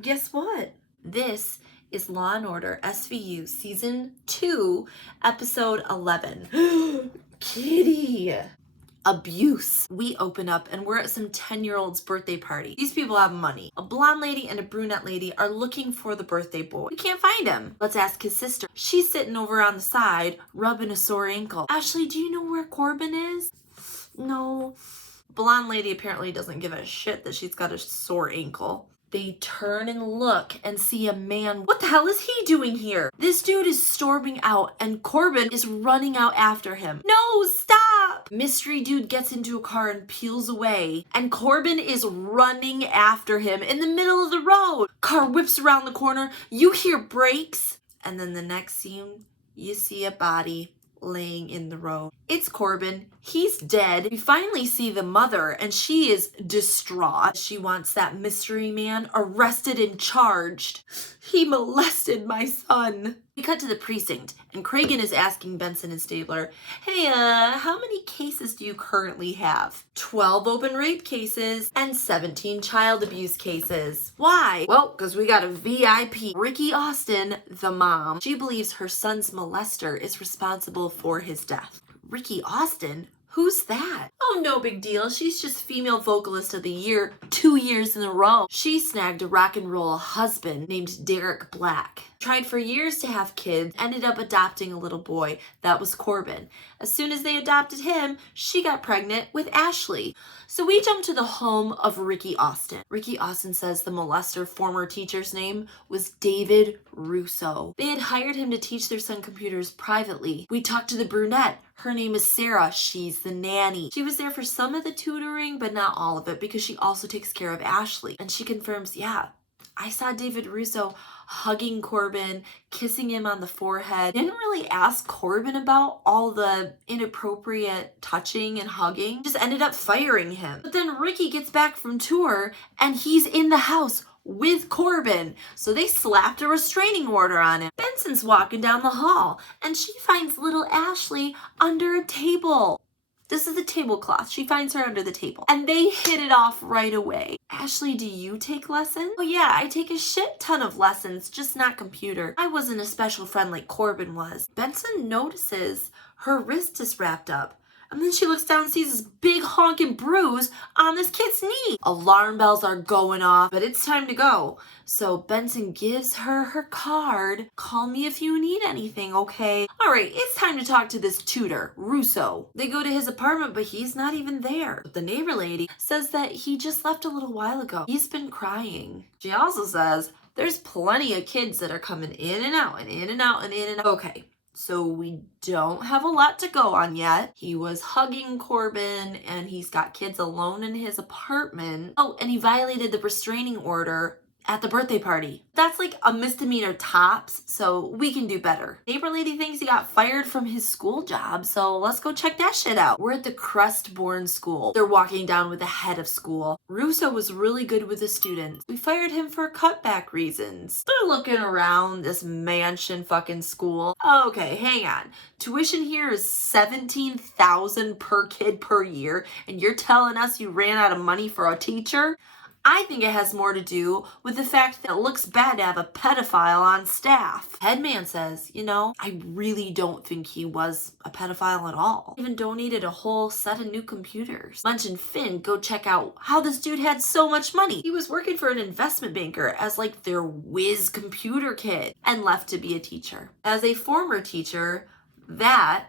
Guess what? This is Law and Order SVU Season 2, Episode 11. Kitty! Abuse. We open up and we're at some 10-year-old's birthday party. These people have money. A blonde lady and a brunette lady are looking for the birthday boy. We can't find him. Let's ask his sister. She's sitting over on the side, rubbing a sore ankle. Ashley, do you know where Corbin is? No. Blonde lady apparently doesn't give a shit that she's got a sore ankle. They turn and look and see a man. What the hell is he doing here? This dude is storming out and Corbin is running out after him. No, stop! Mystery dude gets into a car and peels away and Corbin is running after him in the middle of the road. Car whips around the corner. You hear brakes. And then the next scene, you see a body laying in the road. It's Corbin. He's dead. We finally see the mother and she is distraught. She wants that mystery man arrested and charged. He molested my son. We cut to the precinct and Cragen is asking Benson and Stabler, hey, how many cases do you currently have? 12 open rape cases and 17 child abuse cases. Why? Well, because we got a VIP. Ricky Austin, the mom. She believes her son's molester is responsible for his death. Ricky Austin? Who's that? Oh, no big deal. She's just female vocalist of the year 2 years in a row. She snagged a rock and roll husband named Derek Black. Tried for years to have kids, ended up adopting a little boy. That was Corbin. As soon as they adopted him, she got pregnant with Ashley. So we jump to the home of Ricky Austin. Ricky Austin says the molester former teacher's name was David Russo. They had hired him to teach their son computers privately. We talked to the brunette. Her name is Sarah. She's the nanny. She was there for some of the tutoring, but not all of it because she also takes care of Ashley. And she confirms, yeah, I saw David Russo hugging Corbin, kissing him on the forehead. Didn't really ask Corbin about all the inappropriate touching and hugging. Just ended up firing him. But then Ricky gets back from tour and he's in the house with Corbin. So they slapped a restraining order on him. Benson's walking down the hall and she finds little Ashley under a table. This is the tablecloth. She finds her under the table. And they hit it off right away. Ashley, do you take lessons? Oh yeah, I take a shit ton of lessons, just not computer. I wasn't a special friend like Corbin was. Benson notices her wrist is wrapped up. And then she looks down and sees this big honking bruise on this kid's knee. Alarm bells are going off, but it's time to go. So Benson gives her her card. Call me if you need anything, okay? All right, it's time to talk to this tutor, Russo. They go to his apartment, but he's not even there. But the neighbor lady says that he just left a little while ago. He's been crying. She also says there's plenty of kids that are coming in and out and in and out and in and out. Okay. So we don't have a lot to go on yet. He was hugging Corbin and he's got kids alone in his apartment. Oh, and he violated the restraining order at the birthday party. That's like a misdemeanor tops, so we can do better. Neighbor lady thinks he got fired from his school job, so let's go check that shit out. We're at the Crestbourne school. They're walking down with the head of school. Russo was really good with the students. We fired him for cutback reasons. They're looking around this mansion fucking school. Okay, hang on. Tuition here is $17,000 per kid per year, and you're telling us you ran out of money for a teacher? I think it has more to do with the fact that it looks bad to have a pedophile on staff. Headman says, you know, I really don't think he was a pedophile at all. Even donated a whole set of new computers. Munch and Finn go check out how this dude had so much money. He was working for an investment banker as like their whiz computer kid and left to be a teacher. As a former teacher, that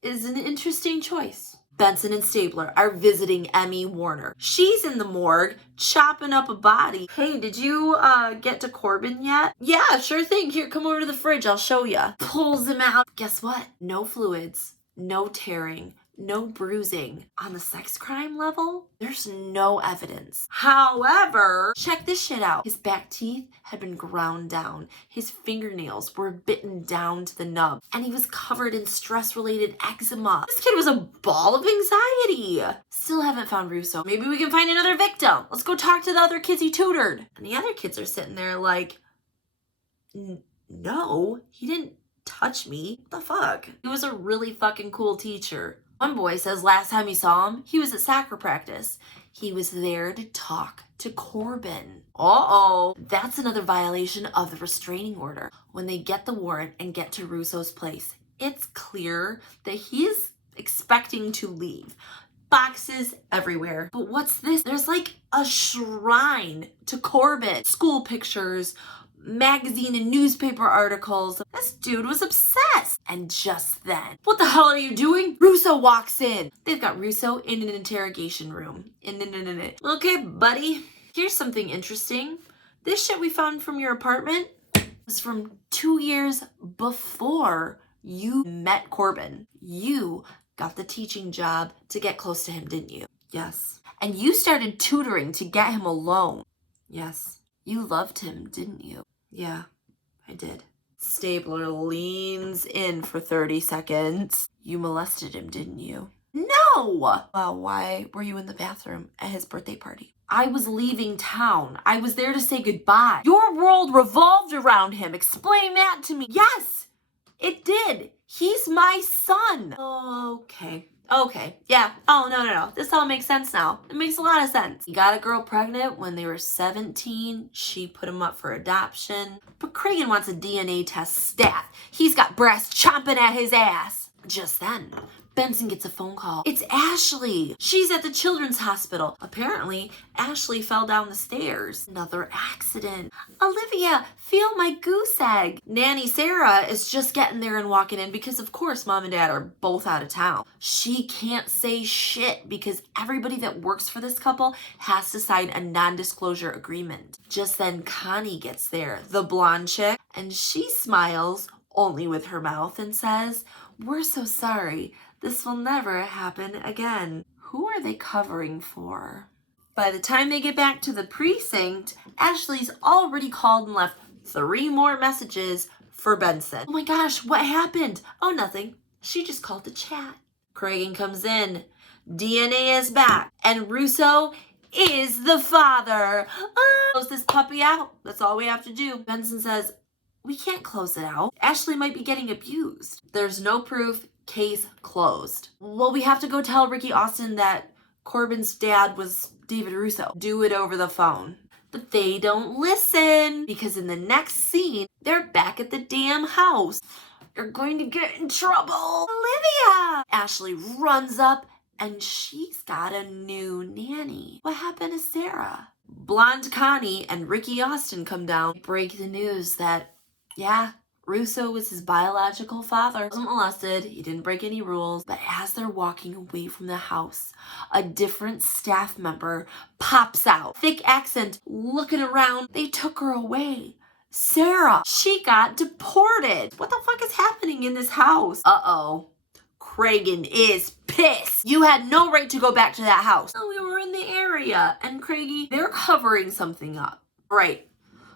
is an interesting choice. Benson and Stabler are visiting Emmy Warner. She's in the morgue, chopping up a body. Hey, did you get to Corbin yet? Yeah, sure thing. Here, come over to the fridge. I'll show you. Pulls him out. Guess what? No fluids, no tearing, no bruising. On the sex crime level, there's no evidence. However, check this shit out. His back teeth had been ground down. His fingernails were bitten down to the nub. And he was covered in stress-related eczema. This kid was a ball of anxiety. Still haven't found Russo. Maybe we can find another victim. Let's go talk to the other kids he tutored. And the other kids are sitting there like, no, he didn't touch me. What the fuck? He was a really fucking cool teacher. One boy says last time he saw him, he was at soccer practice. He was there to talk to Corbin. Uh-oh. That's another violation of the restraining order. When they get the warrant and get to Russo's place, it's clear that he is expecting to leave. Boxes everywhere. But what's this? There's like a shrine to Corbin. School pictures, magazine and newspaper articles. This dude was obsessed. And just then, what the hell are you doing? Russo walks in. They've got Russo in an interrogation room. Okay, buddy, here's something interesting. This shit we found from your apartment was from 2 years before you met Corbin. You got the teaching job to get close to him, didn't you? Yes. And you started tutoring to get him alone. Yes. You loved him, didn't you? Yeah, I did. Stabler leans in for 30 seconds. You molested him, didn't you? No! Well, why were you in the bathroom at his birthday party? I was leaving town. I was there to say goodbye. Your world revolved around him. Explain that to me. Yes, it did. He's my son. Okay. Yeah. Oh, no. This all makes sense now. It makes a lot of sense. He got a girl pregnant when they were 17. She put him up for adoption. But Cragen wants a DNA test stat. He's got brass chomping at his ass. Just then, Benson gets a phone call. It's Ashley. She's at the children's hospital. Apparently, Ashley fell down the stairs. Another accident. Olivia, feel my goose egg. Nanny Sarah is just getting there and walking in because, of course, mom and dad are both out of town. She can't say shit because everybody that works for this couple has to sign a non-disclosure agreement. Just then, Connie gets there, the blonde chick, and she smiles, only with her mouth, and says, "We're so sorry. This will never happen again." Who are they covering for? By the time they get back to the precinct, Ashley's already called and left 3 more messages for Benson. Oh my gosh, what happened? Oh, nothing. She just called to chat. Cragen comes in. DNA is back. And Russo is the father. Close this puppy out. That's all we have to do. Benson says, we can't close it out. Ashley might be getting abused. There's no proof. Case closed. Well, we have to go tell Ricky Austin that Corbin's dad was David Russo. Do it over the phone. But they don't listen because in the next scene, they're back at the damn house. You're going to get in trouble. Olivia! Ashley runs up and she's got a new nanny. What happened to Sarah? Blonde Connie and Ricky Austin come down, break the news that, yeah, Russo was his biological father. He wasn't molested, he didn't break any rules, but as they're walking away from the house, a different staff member pops out. Thick accent, looking around. They took her away. Sarah, she got deported. What the fuck is happening in this house? Uh-oh. Cragen is pissed. You had no right to go back to that house. Oh, we were in the area. And Craigie, they're covering something up. Right.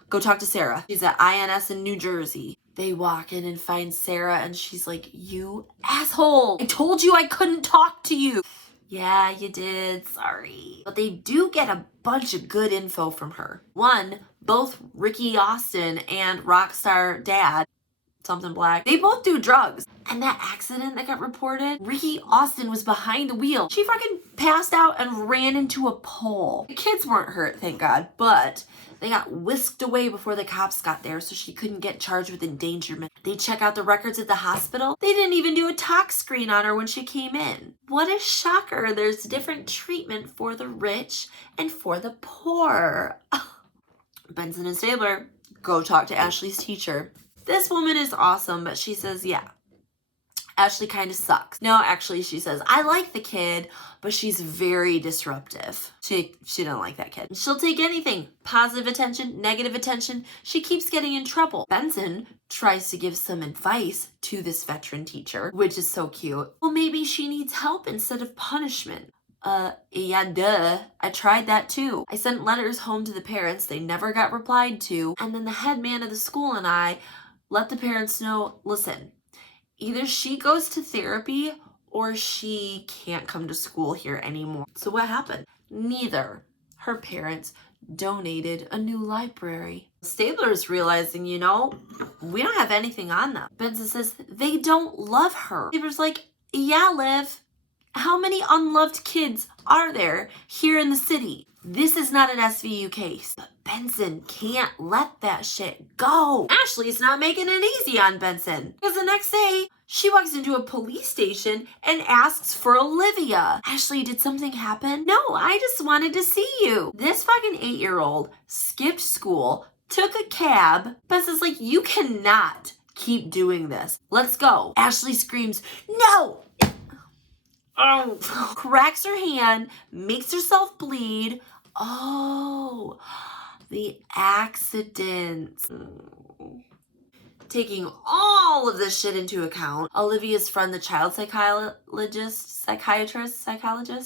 Go talk to Sarah. She's at INS in New Jersey. They walk in and find Sarah and she's like, you asshole. I told you I couldn't talk to you. Yeah, you did. Sorry. But they do get a bunch of good info from her. One, both Ricky Austin and Rockstar Dad, something black, they both do drugs. And that accident that got reported, Ricky Austin was behind the wheel. She fucking passed out and ran into a pole. The kids weren't hurt, thank God, but they got whisked away before the cops got there, so she couldn't get charged with endangerment. They check out the records at the hospital. They didn't even do a tox screen on her when she came in. What a shocker. There's different treatment for the rich and for the poor. Benson and Stabler go talk to Ashley's teacher. This woman is awesome, but she says, yeah, Ashley kind of sucks. No, actually, she says, I like the kid, but she's very disruptive. She don't like that kid. She'll take anything. Positive attention, negative attention. She keeps getting in trouble. Benson tries to give some advice to this veteran teacher, which is so cute. Well, maybe she needs help instead of punishment. Yeah, duh. I tried that too. I sent letters home to the parents. They never got replied to. And then the head man of the school and I let the parents know, listen, either she goes to therapy or she can't come to school here anymore. So what happened? Neither. Her parents donated a new library. Stabler's realizing, you know, we don't have anything on them. Benson says, they don't love her. Stabler's like, yeah, Liv, How many unloved kids are there here in the city? This is not an SVU case, but Benson can't let that shit go. Ashley's not making it easy on Benson, because the next day, she walks into a police station and asks for Olivia. Ashley, did something happen? No, I just wanted to see you. This fucking 8-year-old skipped school, took a cab. Benson's like, you cannot keep doing this. Let's go. Ashley screams, no! Oh. Cracks her hand, makes herself bleed. Oh, the accident. Taking all of this shit into account, Olivia's friend, the child psychologist,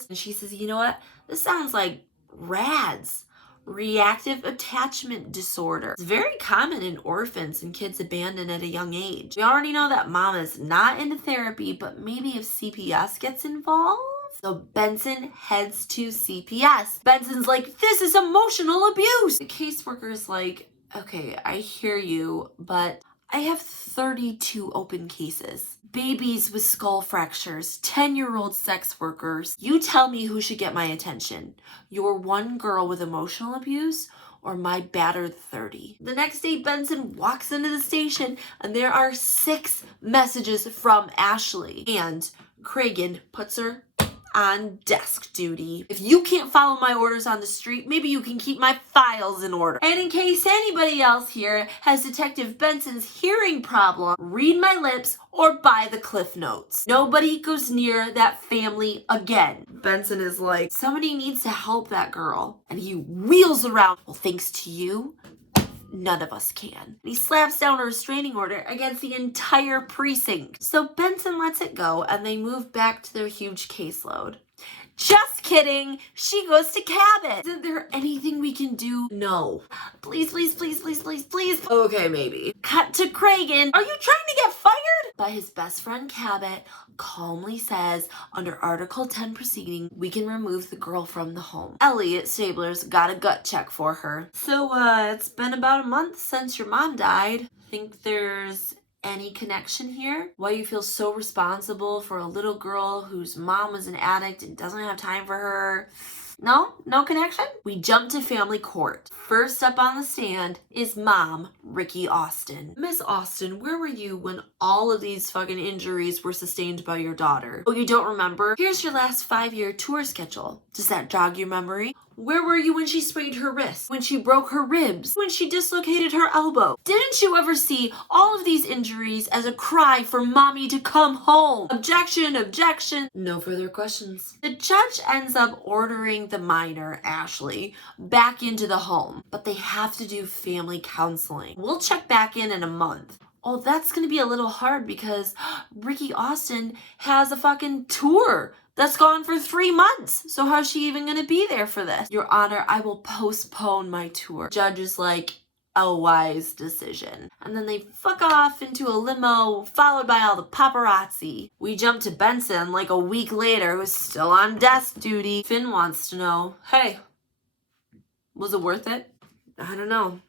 and she says, you know what? This sounds like RADS, Reactive Attachment Disorder. It's very common in orphans and kids abandoned at a young age. We already know that mom is not into therapy, but maybe if CPS gets involved? So Benson heads to CPS. Benson's like, this is emotional abuse. The caseworker is like, okay, I hear you, but I have 32 open cases. Babies with skull fractures, 10-year-old sex workers. You tell me who should get my attention. Your one girl with emotional abuse or my battered 30. The next day, Benson walks into the station and there are 6 messages from Ashley. And Cragen puts her on desk duty. If you can't follow my orders on the street, maybe you can keep my files in order. And in case anybody else here has Detective Benson's hearing problem, read my lips or buy the Cliff Notes. Nobody goes near that family again. Benson is like, somebody needs to help that girl. And he wheels around. Well, thanks to you, none of us can. And he slaps down a restraining order against the entire precinct. So Benson lets it go and they move back to their huge caseload. Just kidding. She goes to cabin. Isn't there anything we can do? No. Please, please, please, please, please, please. Okay, maybe. Cut to Cragen. Are you trying to get fired? But his best friend Cabot calmly says, under Article 10 proceeding, we can remove the girl from the home. Elliot Stabler's got a gut check for her. So, it's been about a month since your mom died. Think there's any connection here? Why you feel so responsible for a little girl whose mom was an addict and doesn't have time for her? No? No connection? We jump to family court. First up on the stand is Mom, Ricky Austin. Miss Austin, where were you when all of these fucking injuries were sustained by your daughter? Oh, you don't remember? Here's your last 5-year tour schedule. Does that jog your memory? Where were you when she sprained her wrist? When she broke her ribs? When she dislocated her elbow? Didn't you ever see all of these injuries as a cry for mommy to come home? Objection, objection. No further questions. The judge ends up ordering the minor, Ashley, back into the home, but they have to do family counseling. We'll check back in a month. Oh, that's gonna be a little hard because Ricky Austin has a fucking tour that's gone for 3 months. So how's she even gonna be there for this? Your Honor, I will postpone my tour. Judge is like, a wise decision. And then they fuck off into a limo, followed by all the paparazzi. We jump to Benson like a week later, who's still on desk duty. Finn wants to know, hey, was it worth it? I don't know.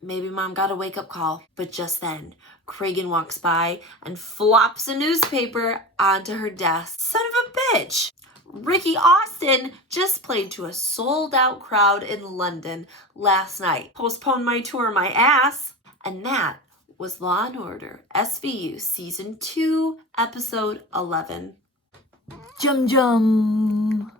Maybe mom got a wake-up call. But just then, Cragen walks by and flops a newspaper onto her desk. Son of a bitch! Ricky Austin just played to a sold-out crowd in London last night. Postponed my tour, my ass. And that was Law & Order SVU Season 2, Episode 11. Jum jum.